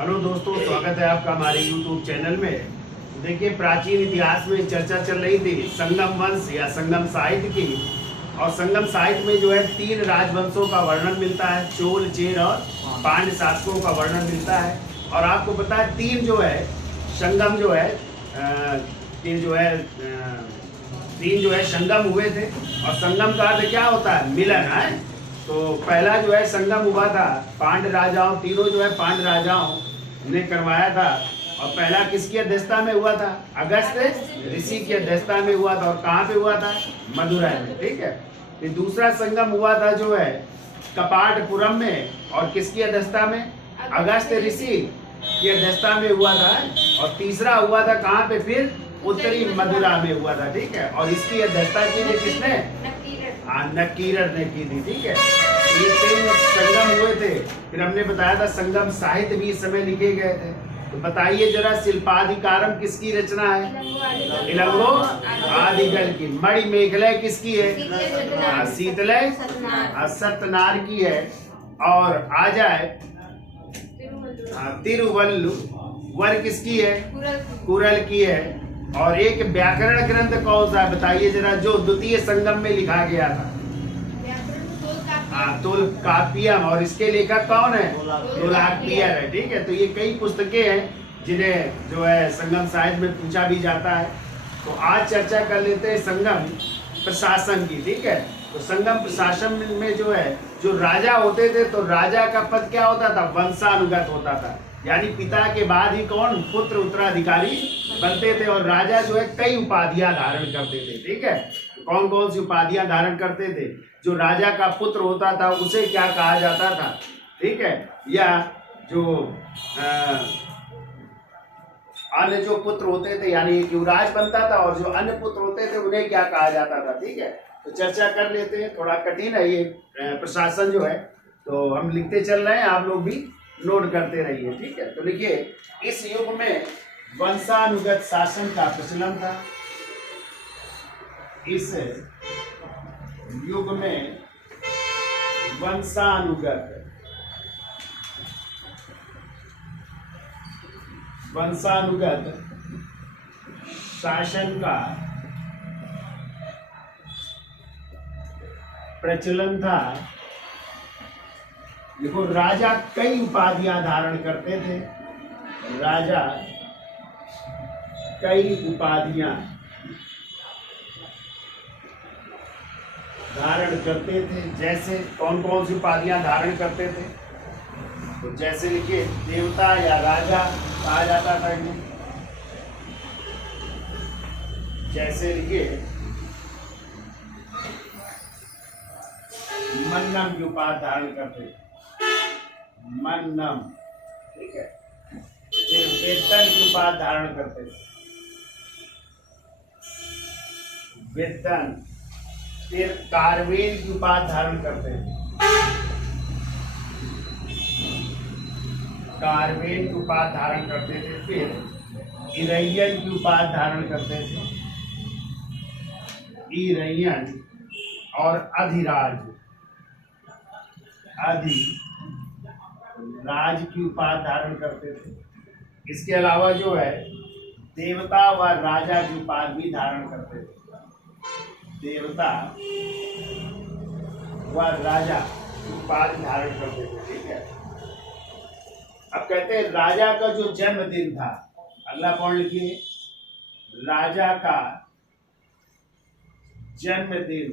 Hello दोस्तों, स्वागत है आपका हमारे YouTube चैनल में। देखिए, प्राचीन इतिहास में चर्चा चल रही थी संगम वंश या संगम साहित्य की। और संगम साहित्य में जो है 3 राजवंशों का वर्णन मिलता है, चोल, चेर और पांड्य शासकों का वर्णन मिलता है। और आपको पता है 3 जो है संगम जो है 3 जो है 3 जो है संगम हुए थे। और संगम का अर्थ क्या होता है? मिलन है। तो पहला जो है संगम हुआ था पांड्य राजाओं, तीनों जो है पांड्य राजाओं ने करवाया था। और पहला किसकी अध्यक्षता में हुआ था? अगस्त ऋषि की अध्यक्षता में हुआ था। और कहाँ पे हुआ था? मदुरै में। ठीक है। फिर दूसरा संगम हुआ था जो है कपाटपुरम में। और किसकी अध्यक्षता में? अगस्त ऋषि की अध्यक्षता में हुआ था। और तीसरा हुआ था कहाँ पे? फिर उत्तरी मदुरा में हुआ था। ठीक है। और इसकी अध्यक्षता की थी किसने? नकीरर ने की थी। ठीक है। ये 3 संगम हुए थे। फिर हमने बताया था संगम साहित्य भी इस समय लिखे गए थे। तो बताइए जरा, शिल्पाधिकारम किसकी रचना है? इलंगो आदिगल की। मणि मेखलय किसकी है? शीतलय सत्यनार की है। और आ जाए तिरुवल्लुवर किसकी है? कुरल की है। और एक व्याकरण ग्रंथ कौन सा है बताइए जरा, जो द्वितीय संगम में लिखा गया था? तोलकाप्पियम। और इसके लेखक कौन है? तोलाक्पियर है। ठीक है। तो ये कई पुस्तकें हैं जिन्हें जो है संगम साहित्य में पूछा भी जाता है। तो आज चर्चा कर लेते हैं संगम प्रशासन की। ठीक है। तो संगम प्रशासन में जो है जो राजा होते थे, तो राजा का पद क्या होता था? वंशानुगत होता था। यानी पिता के बाद ही कौन? पुत्र उत्तराधिकारी बनते थे। और राजा जो है कई उपाधियां धारण करते थे। ठीक है। कौन कौन सी उपाधियां धारण करते थे? जो राजा का पुत्र होता था उसे क्या कहा जाता था? ठीक है। या जो अन्य जो पुत्र होते थे, यानी युवराज बनता था, और जो अन्य पुत्र होते थे उन्हें क्या कहा जाता था? ठीक है। तो चर्चा कर लेते हैं। थोड़ा कठिन है ये प्रशासन जो है, तो हम लिखते चल रहे हैं, आप लोग भी नोट करते रहिए। ठीक है। तो लिखिए, इस युग में वंशानुगत शासन का प्रचलन था। इस युग में वंशानुगत शासन का प्रचलन था। देखो, राजा कई उपाधियां धारण करते थे। राजा कई उपाधियां धारण करते थे। जैसे कौन कौन सी उपाधियां धारण करते थे? तो जैसे लिखिए, देवता या राजा कहा जाता था इन्हें। जैसे लिखिए, मन्नम की उपाधि धारण करते थे। मन्नम। ठीक है। फिर वेतन की उपाधि धारण करते थे। वेतन। फिर कार्वेन की उपाधि धारण करते थे। कार्वेन की उपाधि धारण करते थे। फिर इरैयन की उपाधि धारण करते थे। इरैयन। और अधिराज की उपाधि धारण करते थे। इसके अलावा जो है देवता व राजा की उपाधि भी धारण करते थे। देवता व राजा की उपाधि धारण करते थे। ठीक है। अब कहते हैं राजा का जो जन्मदिन था, अगला पॉइंट लिखिए, राजा का जन्मदिन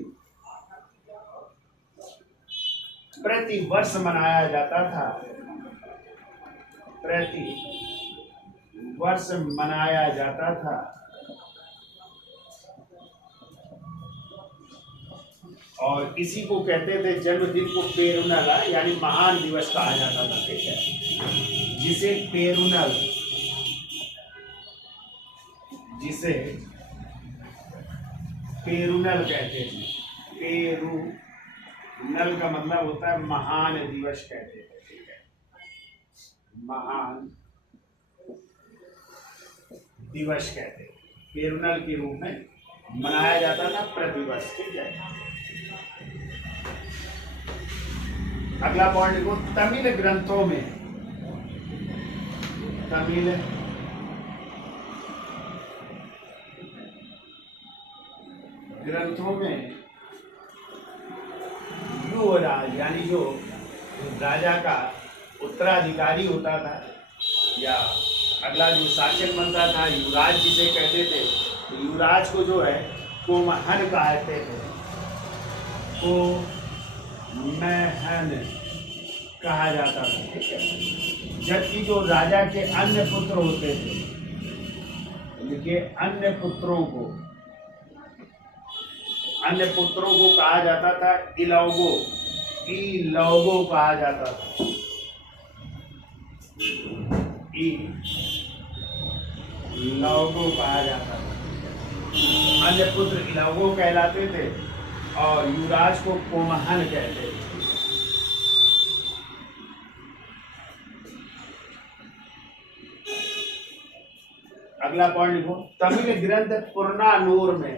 प्रति वर्ष मनाया जाता था। प्रति वर्ष मनाया जाता था। और इसी को कहते थे, जन्मदिन को पेरुनल, यानी महान दिवस कहा जाता था। ठीक है। जिसे पेरुनल कहते थे। पेरुनल का मतलब होता है महान दिवस कहते थे। ठीक है। महान दिवस कहते थे। पेरुनल के रूप में मनाया जाता था प्रतिवर्ष। ठीक है। अगला पॉइंट देखो, तमिल ग्रंथों में तमिल ग्रंथों में युवराज यानी जो राजा का उत्तराधिकारी होता था या अगला जो शासन बनता था, युवराज जिसे कहते थे, तो युवराज को जो है कोमहन कहते थे, कोमहन कहा जाता था, ठीक है। जबकि जो राजा के अन्य पुत्र होते थे, देखिए अन्य पुत्रों को कहा जाता था इलौगो, इलौगो कहा जाता था, इलौगो कहा जाता था। अन्य पुत्र इलौगो कहलाते थे और युवराज को कोमहन कहते थे। अगला पॉइंट लिखो, तमिल ग्रंथ पुरनानूर में,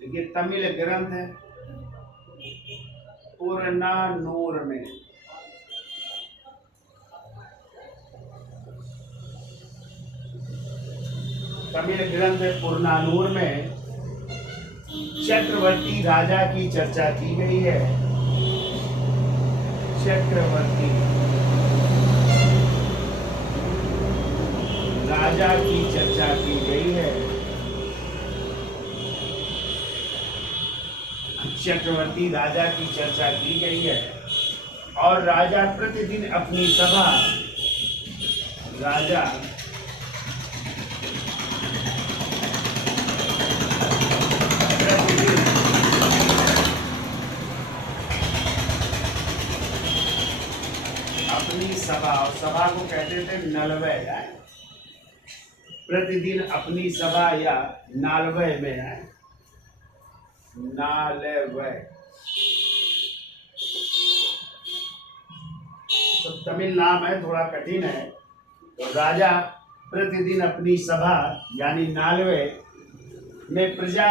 देखिए तमिल ग्रंथ है पुरनानूर में, तमिल ग्रंथ पुरनानूर में चक्रवर्ती राजा की चर्चा की गई है। चक्रवर्ती राजा की चर्चा की गई है। चक्रवर्ती राजा की चर्चा की गई है और राजा प्रतिदिन अपनी सभा, राजा प्रतिदिन अपनी सभा, और सभा को कहते थे नलवय, प्रतिदिन अपनी सभा या नालवय में है, नालवय तो तमिल नाम है, थोड़ा कठिन है। तो राजा प्रतिदिन अपनी सभा यानी नालवय में प्रजा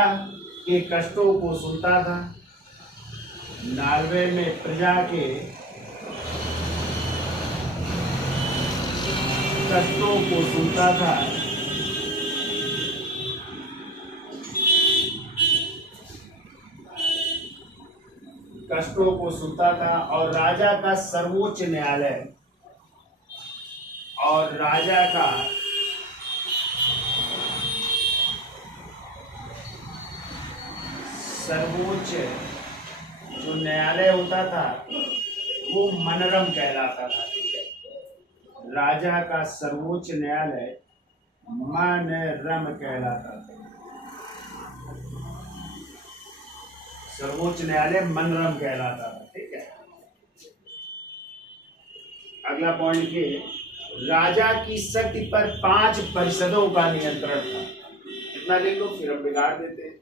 के कष्टों को सुनता था। नालवय में प्रजा के कष्टों को सुनता था। कष्टों को सुनता था और राजा का सर्वोच्च न्यायालय, और राजा का सर्वोच्च जो न्यायालय होता था वो मनरम कहलाता था, ठीक है। राजा का सर्वोच्च न्यायालय मनरम कहलाता था, सर्वोच्च न्यायालय मनरम कहलाता था, ठीक है। अगला पॉइंट के, राजा की शक्ति पर 5 परिषदों का नियंत्रण था। इतना लिख लो, फिर हम बिगाड़ देते हैं।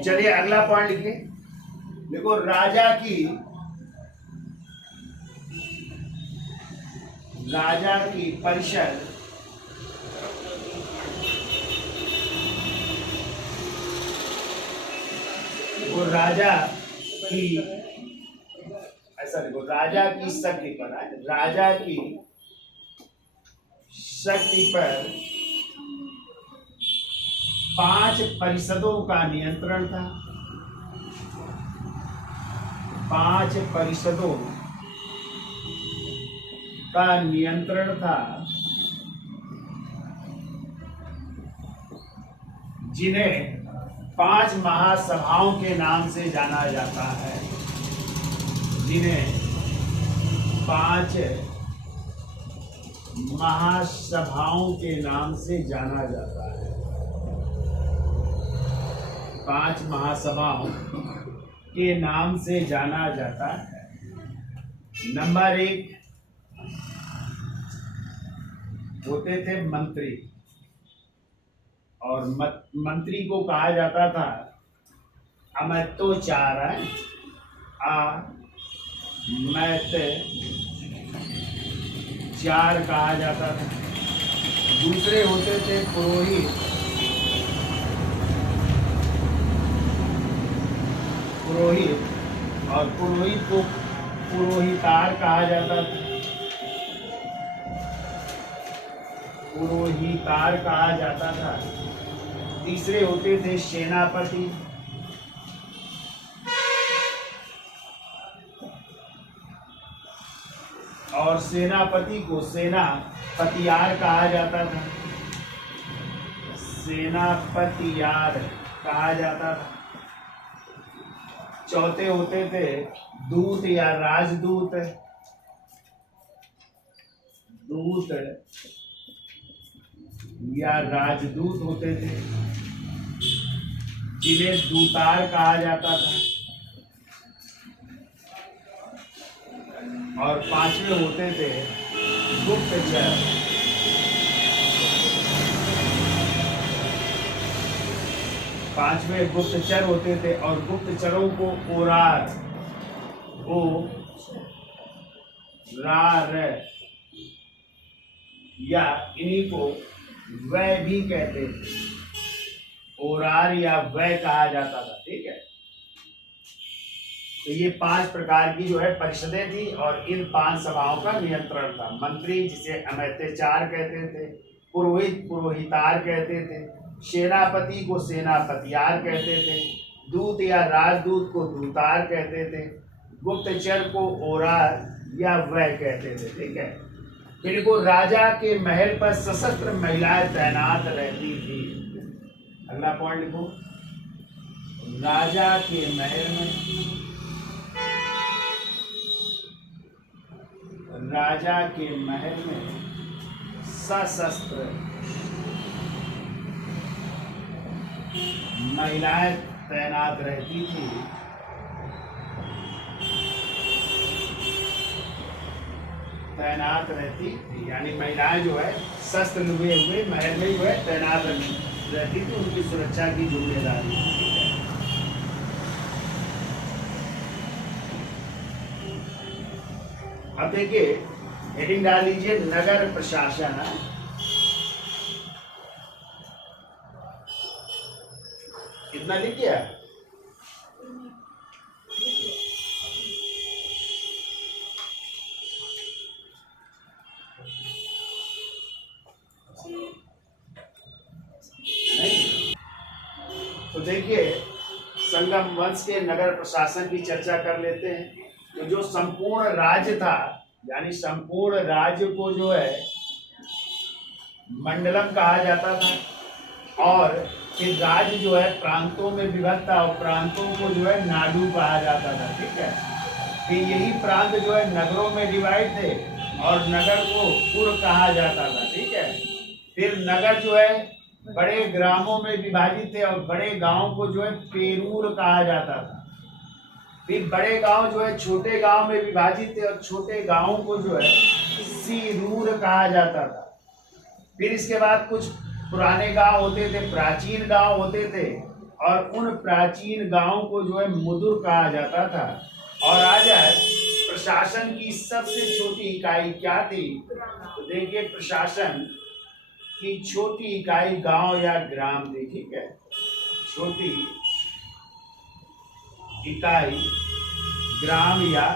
चलिए अगला पॉइंट लिखिए, देखो राजा की परिषद वो राजा की, ऐसा देखो, राजा की शक्ति पर, राजा की शक्ति पर 5 परिषदों का नियंत्रण था। 5 परिषदों का नियंत्रण था, जिन्हें 5 महासभाओं के नाम से जाना जाता है, जिन्हें 5 महासभाओं के नाम से जाना जाता है। 5 महासभाओं के नाम से जाना जाता है। नंबर 1 होते थे मंत्री, और मंत्री को कहा जाता था अमृतोच्चार, अमृतोच्चार कहा जाता था। दूसरे होते थे पुरोहित, पुरोहित और पुरोहित को पुरोहितार कहा जाता था। पुरोहितार कहा जाता था। तीसरे होते थे सेनापति। और सेनापति को सेनापतियार कहा जाता था। सेनापतियार कहा जाता था। चौथे होते थे दूत या राजदूत। दूत या राजदूत होते थे, जिन्हें दूतार कहा जाता था। और पांचवे होते थे गुप्तचर। पांचवे गुप्तचर होते थे और गुप्तचरों को ओरार या इन्हीं को वह भी कहते थे। ओरार या वह कहा जाता था। ठीक है, तो ये 5 प्रकार की जो है परिषदें थी और इन 5 सभाओं का नियंत्रण था। मंत्री जिसे अमात्याचार कहते थे, पुरोहित पुरोहितार कहते थे, सेनापति को सेनापतियार कहते थे, दूत या राजदूत को दूतार कहते थे, गुप्तचर को ओरार या वह कहते थे। ठीक है, फिर को राजा के महल पर सशस्त्र महिलाएं तैनात रहती थी। अगला पॉइंट लिखो, राजा के महल में सशस्त्र महिलाएं तैनात रहती थी। यानी महिलाएं जो है शस्त्र लिए हुए महल में जो है तैनात रहती थी, उनकी सुरक्षा की जिम्मेदारी। अब देखिए हेडिंग डाल लीजिए नगर प्रशासन। कितना लिख गया? तो देखिए संगम वंश के नगर प्रशासन की चर्चा कर लेते हैं। तो जो संपूर्ण राज्य था, यानी संपूर्ण राज्य को जो है मंडलम कहा जाता था और फिर राज्य जो है प्रांतों में विभक्त था और प्रांतों को जो है नाडु कहा जाता था। ठीक है, फिर यही प्रांत जो है नगरों में डिवाइड थे और नगर को पुर कहा जाता था। ठीक है, फिर नगर जो है बड़े ग्रामों में विभाजित थे और बड़े गांव को जो है पेरूर कहा जाता था। फिर बड़े गांव जो है छोटे गांव में विभाजित थे और छोटे गांवों को जो है सीरूर कहा जाता था। फिर इसके बाद कुछ पुराने गांव होते थे, प्राचीन गांव होते थे और उन प्राचीन गांवों को जो है मुदुर कहा जाता था। और आ जाए प्रशासन की सबसे छोटी इकाई क्या थी? तो देखिए प्रशासन की छोटी इकाई गांव या ग्राम थी। ठीक है, छोटी इकाई ग्राम या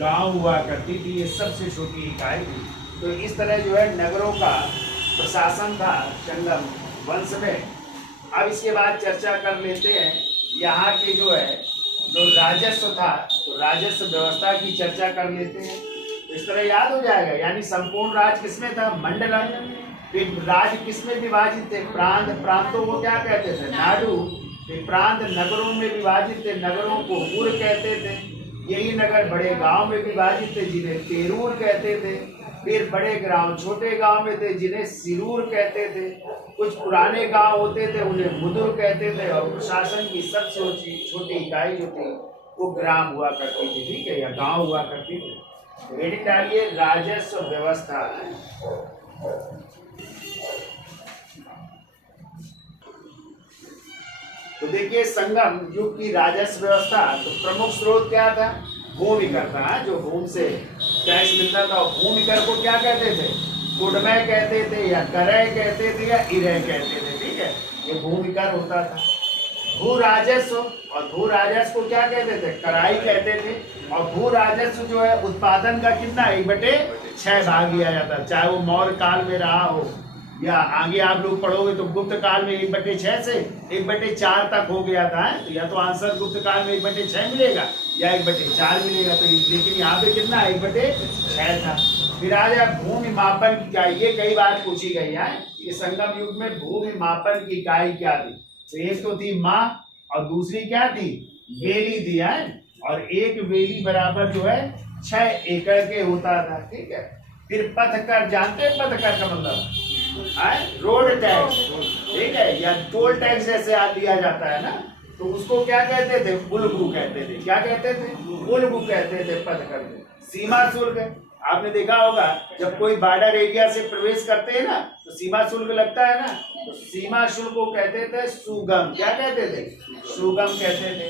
गांव हुआ करती थी, ये सबसे छोटी इकाई थी। तो इस तरह जो है नगरों का प्रशासन था संगम वंश में। अब इसके बाद चर्चा कर लेते हैं यहाँ के जो है जो राजस्व था, तो राजस्व व्यवस्था की चर्चा कर लेते हैं। तो इस तरह याद हो जाएगा, यानी संपूर्ण राज्य किसमें था? मंडलम। फिर राज्य किसमें विभाजित थे? प्रांत। प्रांतों को क्या कहते थे? नाडु। फिर प्रांत नगरों में विभाजित थे, नगरों को पुर कहते थे। यही नगर बड़े गांव में विभाजित थे, जिन्हें पेरूर कहते थे। फिर बड़े गांव छोटे गांव में थे, जिन्हें सिरूर कहते थे। कुछ पुराने गांव होते थे, उन्हें मुदुर कहते थे। और प्रशासन की सबसे छोटी इकाई जो थी वो ग्राम हुआ करती थी। ठीक है, या गांव हुआ करती थी। हेडिंग डालिए राजस्व व्यवस्था। तो देखिए संगम युग की राजस्व व्यवस्था, तो प्रमुख स्रोत क्या था? भूमि कर था। जो भूमि से टैक्स मिलता था, भूमि कर को क्या कहते थे? कुडमय कहते थे या करय कहते थे या इरय कहते थे। ठीक है, ये भूमि कर होता था। भू राजस्व, और भू राजस्व को क्या कहते थे? कराई कहते थे। और भू राजस्व जो है उत्पादन का कितना 1/6 भाग लिया जाता है, चाहे वो मौर्य काल में रहा हो या आगे आप लोग पढ़ोगे तो गुप्त काल में 1/6 से 1/4 तक हो गया था। तो या तो आंसर गुप्त काल में 1/6 मिलेगा या 1/4 मिलेगा। तो लेकिन यहाँ पे कितना 1/6 था। फिर आ जाए भूमि मापन की इकाई, ये कई बार पूछी गई है कि संगम युग में भूमि मापन की इकाई क्या थी? तो एक तो थी माँ और दूसरी क्या थी? वेली थी है। और एक वेली बराबर जो है 6 एकड़ के होता था। ठीक है। फिर पथकर, जानते हैं पथकर का मतलब? रोड टैक्स, ठीक है, या टोल टैक्स जैसे आज दिया जाता है ना, तो उसको क्या कहते थे? उल्गु कहते थे। क्या कहते थे? उल्गु कहते थे पथकर को। सीमा शुल्क, आपने देखा होगा जब कोई बॉर्डर एरिया से प्रवेश करते हैं ना तो सीमा शुल्क लगता है ना, तो सीमा शुल्क को कहते थे सुगम। क्या कहते थे? सुगम कहते थे।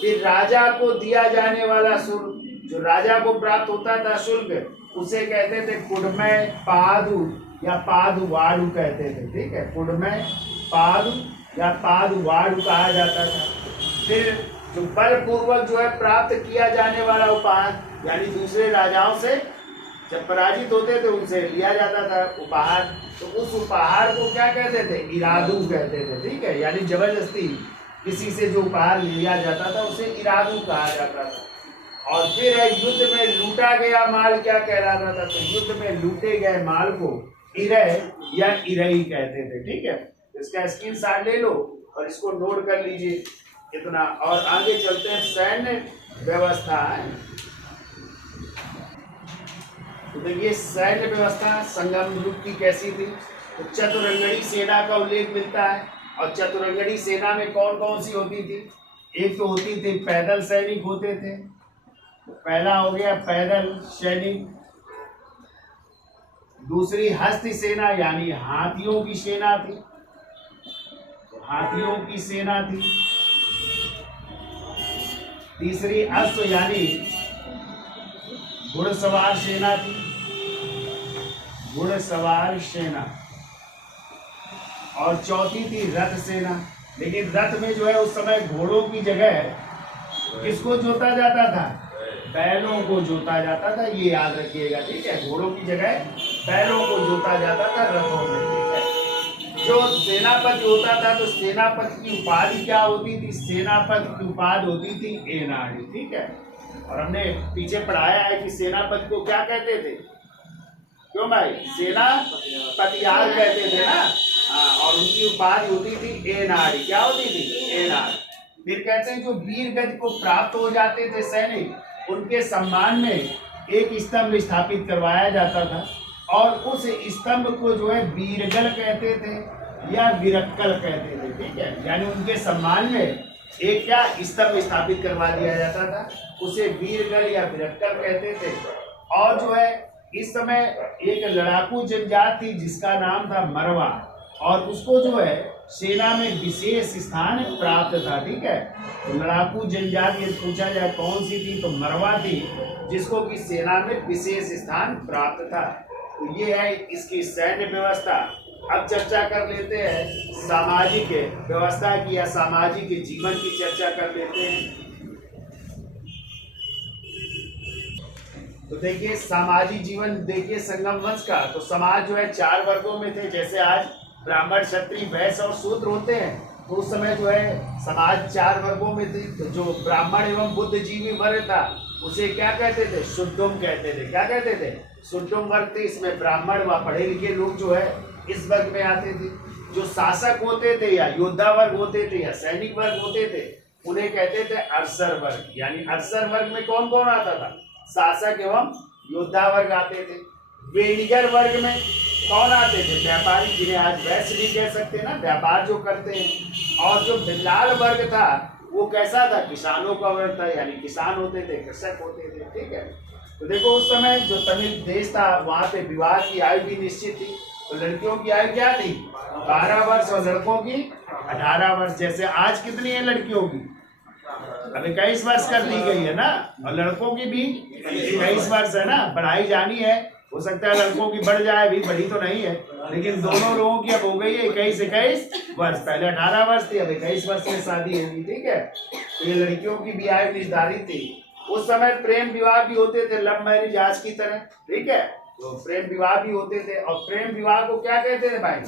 फिर राजा को दिया जाने वाला शुल्क, जो राजा को प्राप्त होता था शुल्क, उसे कहते थे कुडमय पादु या पादुवाड़ु कहते थे। ठीक है, कुडमय पादु या पादुवाड़ु कहा जाता था। फिर जो बलपूर्वक जो है प्राप्त किया जाने वाला उपहार, यानी दूसरे राजाओं से जब पराजित होते थे उनसे लिया जाता था उपहार, तो उस उपहार को क्या कहते थे? इरादू कहते थे। ठीक है, यानी जबरदस्ती किसी से जो उपहार लिया जाता था उसे इरादू कहा जाता था। और फिर युद्ध में लूटा गया माल क्या कहलाता था? तो युद्ध में लूटे गए माल को इरय या इरई कहते थे। ठीक है, इसका स्क्रीनशॉट ले लो और इसको नोट कर लीजिए इतना। और आगे चलते हैं सैन्य व्यवस्था है। तो देखिए सैन्य व्यवस्था संगम युग की कैसी थी? तो चतुरंगड़ी सेना का उल्लेख मिलता है। और चतुरंगड़ी सेना में कौन कौन सी होती थी? एक तो होती थी पैदल सैनिक होते थे, तो पहला हो गया पैदल सैनिक। दूसरी हस्ती सेना यानी हाथियों की सेना थी, तो हाथियों की सेना थी। तीसरी अश्व यानी घुड़सवार सेना थी, घुड़सवार सेना। और चौथी थी रथ सेना। लेकिन रथ में जो है उस समय घोड़ों की जगह किसको जोता जाता था? बैलों को जोता जाता था, ये याद रखिएगा। ठीक है, घोड़ों की जगह बैलों को जोता जाता था रथों में। ठीक है, जो सेनापति होता था तो सेनापति की उपाधि क्या होती थी? सेनापति की उपाधि होती थी एनाड़ी। ठीक है, और हमने पीछे पढ़ाया है कि सेनापति को क्या कहते थे? क्यों भाई? सेना पतियार कहते थे ना। हाँ, और उनकी उपाधि होती थी एनाड़ी। क्या होती थी? एनाड़ी। फिर कहते हैं जो वीर गति को प्राप्त हो जाते थे सैनिक, उनके सम्मान में एक स्तंभ स्थापित करवाया जाता था, और उस स्तंभ को जो है वीरगल कहते थे या वीरक्कल कहते थे। ठीक है, यानी उनके सम्मान में एक क्या स्तंभ स्थापित करवा दिया जाता था, उसे वीरगल या वीरक्कल कहते थे। और जो है इस समय एक लड़ाकू जनजाति थी जिसका नाम था मरवा, और उसको जो है सेना में विशेष स्थान प्राप्त था। ठीक है, तो लड़ाकू जनजाति पूछा जाए कौन सी थी, तो मरवा थी, जिसको कि सेना में विशेष स्थान प्राप्त था। तो ये है इसकी सैन्य व्यवस्था। अब चर्चा कर लेते हैं सामाजिक व्यवस्था की या सामाजिक जीवन की चर्चा कर लेते हैं। तो देखिए सामाजिक जीवन देखिए संगम वंश का, तो समाज जो है 4 वर्गों में थे। जैसे आज ब्राह्मण, क्षत्रिय, वैश्य और शूद्र होते हैं, तो उस समय जो है समाज 4 वर्गों में थे। तो जो ब्राह्मण एवं बुद्धिजीवी वर्ग था उसे क्या कहते थे? शुद्धुम कहते थे। क्या कहते थे? शुद्धुम वर्ग थे। इसमें ब्राह्मण व पढ़े लिखे लोग जो है इस वर्ग में आते थे। जो शासक होते थे या योद्धा वर्ग होते थे या सैनिक वर्ग होते थे, उन्हें कहते थे अरसर वर्ग। यानी अरसर वर्ग में कौन कौन आता था? शासक एवं योद्धा वर्ग आते थे। वेणिगर वर्ग में कौन आते थे? व्यापारी, जिन्हें आज वैश्य भी कह सकते हैं ना, व्यापार जो करते हैं। और जो बिल्लाल वर्ग था वो कैसा था? किसानों का वर्ग था, यानी किसान होते थे, कृषक होते थे। ठीक है, तो देखो उस समय जो तमिल देश था वहां पे विवाह की आयु भी निश्चित थी। तो लड़कियों की आयु क्या थी? 12 वर्ष और लड़कों की 18 वर्ष। जैसे आज कितनी है लड़कियों की? अब 21 वर्ष कर दी गई है ना, और लड़कों की भी 21 वर्ष है ना। बढ़ाई जानी है हो सकता है लड़कों की बढ़ जाए, अभी बढ़ी तो नहीं है, लेकिन दोनों लोगों की अब हो गई है 21 वर्ष। पहले 18 वर्ष थी, अब 21 वर्ष में शादी होगी। ठीक है, तो ये लड़कियों की भी आयु निर्धारित थी। उस समय प्रेम विवाह भी होते थे, लव मैरिज आज की तरह। ठीक है, तो प्रेम विवाह भी होते थे। और प्रेम विवाह को क्या कहते थे भाई?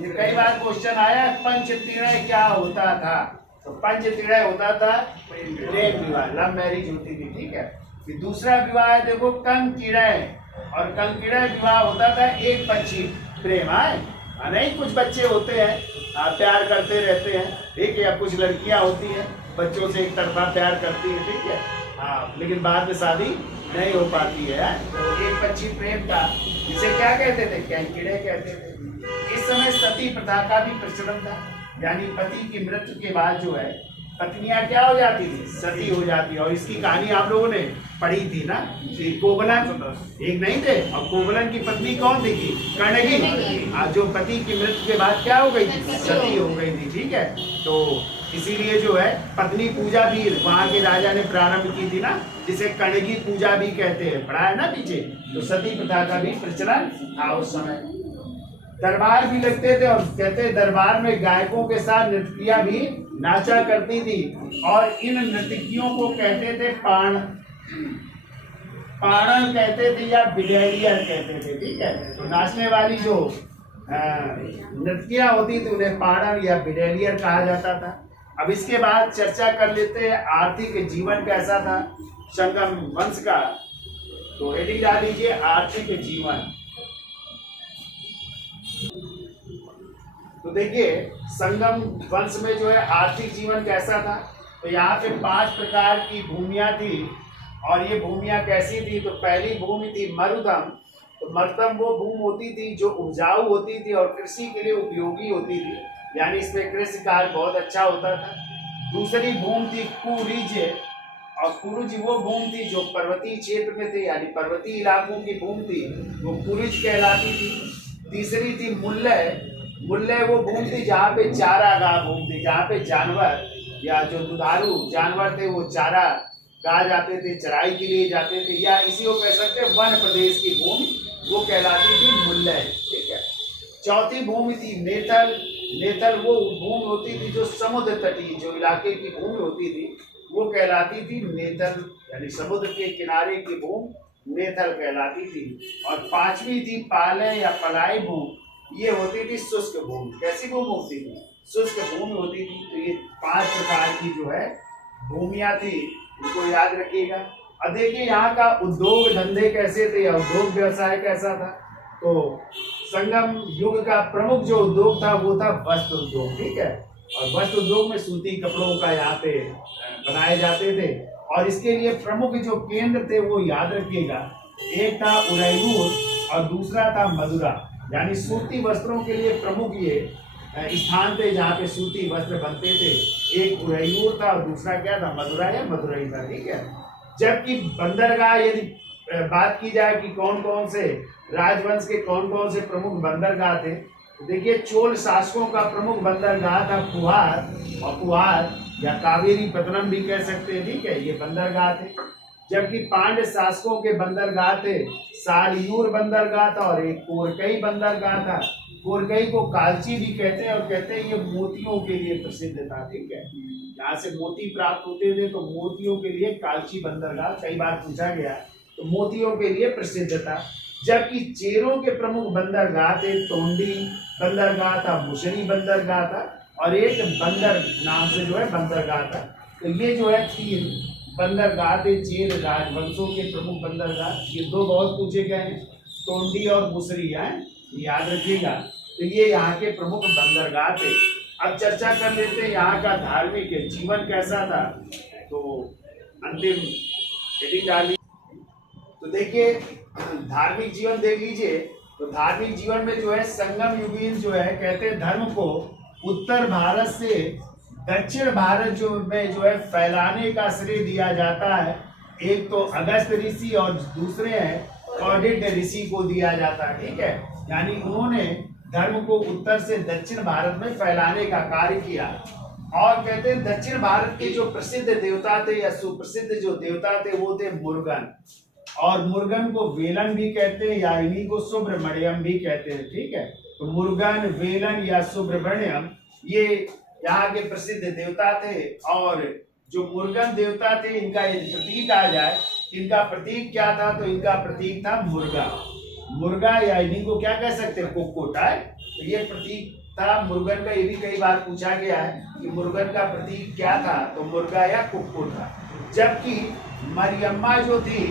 ये कई बार क्वेश्चन आया, पंचतीर्ण क्या होता था? तो पंचतीर्ण होता था प्रेम विवाह, लव मैरिज होती थी। ठीक है, फिर दूसरा विवाह है देखो कंकीर्ण, और कंकीर्ण विवाह होता था एक पक्षी प्रेम। नहीं, कुछ बच्चे होते हैं प्यार करते रहते हैं। ठीक है, कुछ लड़कियां होती हैं बच्चों से एक तरफा प्यार करती है। ठीक है, हाँ, लेकिन बाद में शादी नहीं हो पाती है। तो एक पक्षी प्रेम था, जिसे क्या कहते थे? कंकीर्ण कहते थे। इस समय सती प्रथा का भी प्रचलन था, यानी पति की मृत्यु के बाद जो है पत्नियां क्या हो जाती थी? सती हो जाती। और इसकी कहानी आप लोगों ने पढ़ी थी ना, कोवलन एक नहीं थे, और कोवलन की पत्नी कौन थी? कण्वगी, जो पति की मृत्यु के बाद क्या हो गई थी? सती हो गई थी। ठीक है, तो इसीलिए जो है पत्नी पूजा भी वहां के राजा ने प्रारंभ की थी ना, जिसे कण्वगी पूजा भी कहते हैं, पढ़ा है ना पीछे। तो सती प्रथा का भी प्रचलन था उस समय। दरबार भी लगते थे, और कहते दरबार में गायकों के साथ नर्तकियां भी नाचा करती थी, और इन नर्तकियों को कहते थे पाणन कहते थे या बिडेलियर कहते थे। ठीक है, तो नाचने वाली जो नर्तकियां होती थी उन्हें पाणन या बिडेलियर कहा जाता था। अब इसके बाद चर्चा कर लेते हैं आर्थिक जीवन कैसा था संगम वंश का। तो हेडिंग डाल लीजिए आर्थिक जीवन। तो देखिए संगम वंश में जो है आर्थिक जीवन कैसा था। तो यहाँ पे 5 प्रकार की भूमियां थी, और ये भूमियां कैसी थी? तो पहली भूमि थी मरुधम। तो मरुधम वो भूमि होती थी जो उपजाऊ होती थी और कृषि के लिए उपयोगी होती थी, यानी इसमें कृषि कार्य बहुत अच्छा होता था। दूसरी भूमि थी कुरुज, और कुरुज वो भूमि थी जो पर्वतीय क्षेत्र में थे, यानी पर्वतीय इलाकों की भूमि थी, वो कुरुज कहलाती थी। तीसरी थी मुल्लय, मुल्लय वो भूमि थी जहाँ पे चारागाह भूमि थी, जहाँ पे जानवर या जो दुधारू जानवर थे वो चारा गाह जाते थे, चराई के लिए जाते थे, या इसी को कह सकते हैं वन प्रदेश की भूमि, वो कहलाती थी मुल्लय। ठीक है, चौथी भूमि थी नेथल। नेथल वो भूमि होती थी जो समुद्र तटीय जो इलाके की भूमि होती थी, वो कहलाती थी नेथल, यानी समुद्र के किनारे की भूमि नेथल कहलाती थी। और पांचवी थी पालय या पलाई भूमि, ये होती थी शुष्क भूमि। कैसी भूमि होती थी? शुष्क भूमि होती थी। तो ये 5 प्रकार की जो है भूमियां थी, इसको याद रखिएगा। अब देखिए यहाँ का उद्योग धंधे कैसे थे, उद्योग व्यवसाय कैसा था। तो संगम युग का प्रमुख जो उद्योग था वो था वस्त्र उद्योग। ठीक है, और वस्त्र उद्योग में सूती कपड़ों का यहाँ पे बनाए जाते थे, और इसके लिए प्रमुख जो केंद्र थे वो याद रखिएगा, एक था उरैयूर और दूसरा था मदुरा। यानी सूती वस्त्रों के लिए प्रमुख ये स्थान थे जहाँ पे सूती वस्त्र बनते थे। एक उरैयूर था और दूसरा क्या था? मदुरा या मदुरई था। ठीक है, जबकि बंदरगाह यदि बात की जाए कि कौन कौन से राजवंश के कौन कौन से प्रमुख बंदरगाह थे, तो देखिए चोल शासकों का प्रमुख बंदरगाह था पुहार, और पुहार या कावेरी पत्तनम भी कह सकते हैं। ठीक है, ये बंदरगाह थे। जबकि पांड्य शासकों के बंदरगाह थे सालयूर बंदरगाह था, और एक कोरकई बंदरगाह था। कोरकई को कालची भी कहते हैं, और कहते हैं ये मोतियों के लिए प्रसिद्ध था। ठीक है, यहाँ से मोती प्राप्त होते थे, तो मोतियों के लिए कालची बंदरगाह कई बार पूछा गया, तो मोतियों के लिए प्रसिद्ध था। जबकि चेरों के प्रमुख बंदरगाह थे तोंडी बंदरगाह था, मुसरी बंदरगाह था, और एक बंदर नाम से जो है बंदरगाह था। तो ये जो है 3 बंदरगाह थे चेर राजवंशों के प्रमुख बंदरगाह। ये 2 बहुत पूछे गए हैं, तोंडी और मुसरी है, याद रखिएगा। तो ये यहाँ के प्रमुख बंदरगाह थे। अब चर्चा कर लेते हैं यहाँ का धार्मिक जीवन कैसा था। तो अंतिम हेडिंग डाली। तो देखिए धार्मिक जीवन देख लीजिए। तो धार्मिक जीवन में जो है संगम युगीन जो है कहते हैं धर्म को उत्तर भारत से दक्षिण भारत में जो है फैलाने का श्रेय दिया जाता है। एक तो अगस्त ऋषि और दूसरे हैं कौटिल्य ऋषि को दिया जाता है। ठीक है, यानी उन्होंने धर्म को उत्तर से दक्षिण भारत में फैलाने का कार्य किया। और कहते हैं दक्षिण भारत के जो प्रसिद्ध देवता थे या सुप्रसिद्ध जो देवता थे वो थे मुरुगन। और मुर्गन को वेलन भी कहते हैं या इन्हीं को सुब्रमण्यम भी कहते हैं। ठीक है, तो मुर्गन, वेलन या सुब्रमण्यम ये यहाँ के प्रसिद्ध देवता थे। और जो मुर्गन देवता थे, इनका यदि प्रतीक आ जाए, इनका प्रतीक क्या था, तो इनका प्रतीक था मुर्गा। मुर्गा या इन्हीं को क्या कह सकते हैं, कुक्कुट है। तो ये प्रतीक था मुर्गन का। ये भी कई बार पूछा गया है कि मुर्गन का प्रतीक क्या था, तो मुर्गा या कुक्कुट था। जबकि मरियम्मा जो थी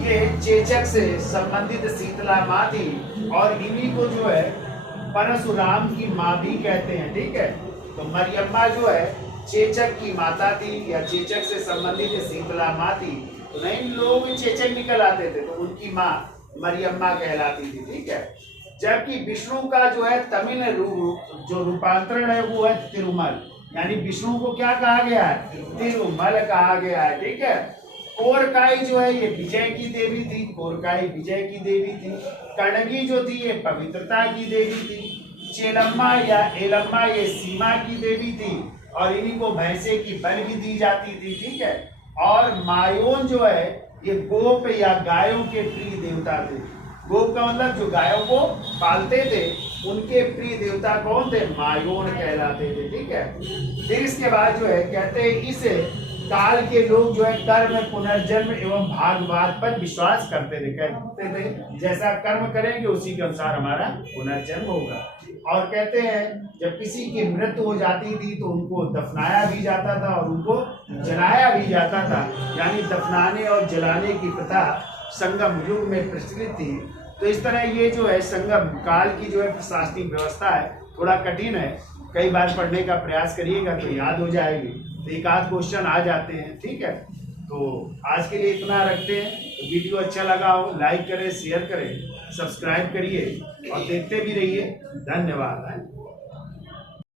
ये चेचक से संबंधित शीतला माँ थी और इन्हीं को जो है परशुराम की माँ भी कहते हैं। ठीक है, तो मरियम्मा जो है चेचक की माता थी या चेचक से संबंधित शीतला माँ थी। तो नहीं लोग चेचक निकल आते थे तो उनकी माँ मरियम्मा कहलाती थी। ठीक है, जबकि विष्णु का जो है तमिल रूप जो रूपांतरण है वो है तिरुमल, यानी विष्णु को क्या कहा गया है, तिरुमल कहा गया है। ठीक है, कोरकाई जो है ये विजय की देवी थी, कोरकाई विजय की देवी थी। कणगी जो थी ये पवित्रता की देवी थी। चेलम्मा या एलम्मा ये सीमा की देवी थी और इन्हीं को भैंसे की बलि भी दी जाती थी। ठीक है, और मायोन जो है ये गोप या गायों के प्रिय देवता थे। गोप का मतलब जो गायों को पालते थे उनके प्रिय देवता कौन थे, मायोन कहलाते थे। ठीक है, फिर इसके बाद जो है कहते हैं इस काल के लोग जो है कर्म, पुनर्जन्म एवं भागवत पर विश्वास करते थे। कहते थे जैसा कर्म करेंगे उसी के अनुसार हमारा पुनर्जन्म होगा। और कहते हैं जब किसी की मृत्यु हो जाती थी तो उनको दफनाया भी जाता था और उनको जलाया भी जाता था, यानी दफनाने और जलाने की प्रथा संगम युग में प्रचलित थी। तो इस तरह ये जो है संगम काल की जो है प्रशासनिक व्यवस्था है, थोड़ा कठिन है। कई बार पढ़ने का प्रयास करिएगा तो याद हो जाएगी, तो एक आध क्वेश्चन आ जाते हैं। ठीक है, तो आज के लिए इतना रखते हैं। तो वीडियो अच्छा लगा हो लाइक करें, शेयर करें, सब्सक्राइब करिए और देखते भी रहिए। धन्यवाद।